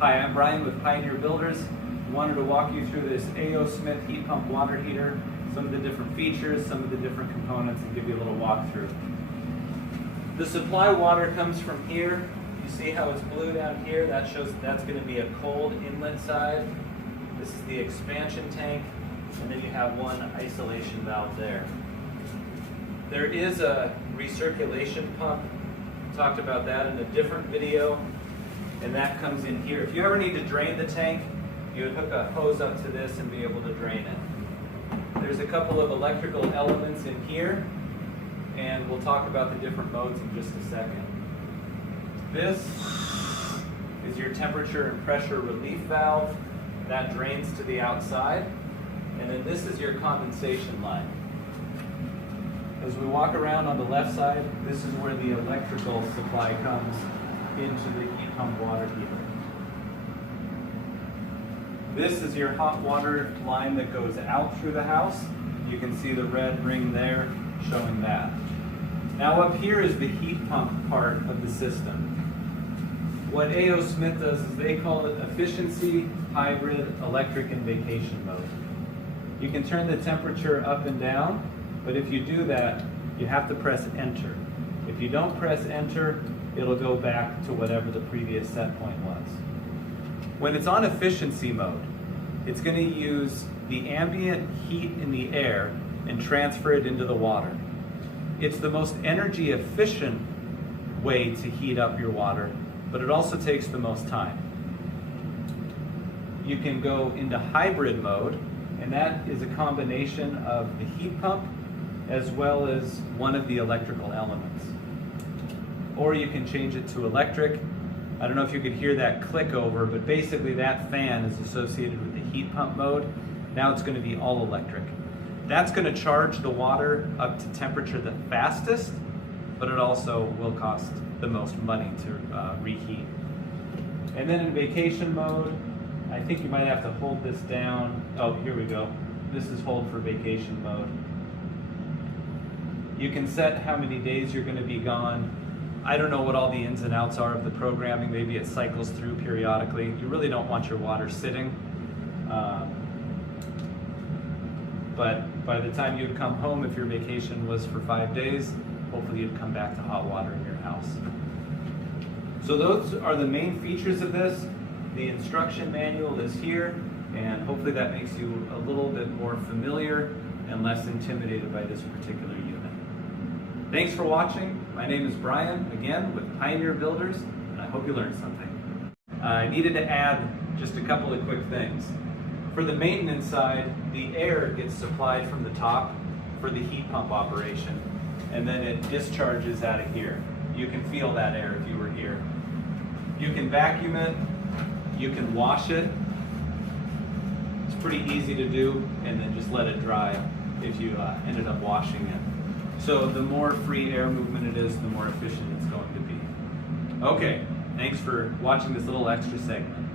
Hi, I'm Brian with Pioneer Builders. Wanted to walk you through this A.O. Smith heat pump water heater, some of the different features, some of the different components, and give you a little walkthrough. The supply water comes from here. You see how it's blue down here? That shows that's going to be a cold inlet side. This is the expansion tank, and then you have one isolation valve there. There is a recirculation pump. Talked about that in a different video. And that comes in here. If you ever need to drain the tank, you would hook a hose up to this and be able to drain it. There's a couple of electrical elements in here, and we'll talk about the different modes in just a second. This is your temperature and pressure relief valve. That drains to the outside. And then this is your condensation line. As we walk around on the left side, this is where the electrical supply comes into the heat pump water heater. This is your hot water line that goes out through the house. You can see the red ring there showing that. Now up here is the heat pump part of the system. What A.O. Smith does is they call it efficiency, hybrid, electric, and vacation mode. You can turn the temperature up and down, but if you do that, you have to press enter. If you don't press enter, it'll go back to whatever the previous set point was. When it's on efficiency mode, it's going to use the ambient heat in the air and transfer it into the water. It's the most energy efficient way to heat up your water, but it also takes the most time. You can go into hybrid mode, and that is a combination of the heat pump as well as one of the electrical elements. Or you can change it to electric. I don't know if you could hear that click over, but basically that fan is associated with the heat pump mode. Now it's going to be all electric. That's going to charge the water up to temperature the fastest, but it also will cost the most money to reheat. And then in vacation mode, I think you might have to hold this down. Oh, here we go. This is hold for vacation mode. You can set how many days you're going to be gone. I don't know what all the ins and outs are of the programming. Maybe it cycles through periodically. You really don't want your water sitting. But by the time you'd come home, if your vacation was for 5 days, hopefully you'd come back to hot water in your house. So those are the main features of this. The instruction manual is here, and hopefully that makes you a little bit more familiar and less intimidated by this particular unit. Thanks for watching. My name is Brian, again, with Pioneer Builders, and I hope you learned something. I needed to add just a couple of quick things. For the maintenance side, the air gets supplied from the top for the heat pump operation, and then it discharges out of here. You can feel that air if you were here. You can vacuum it, you can wash it. It's pretty easy to do, and then just let it dry if you ended up washing it. So the more free air movement it is, the more efficient it's going to be. Okay, thanks for watching this little extra segment.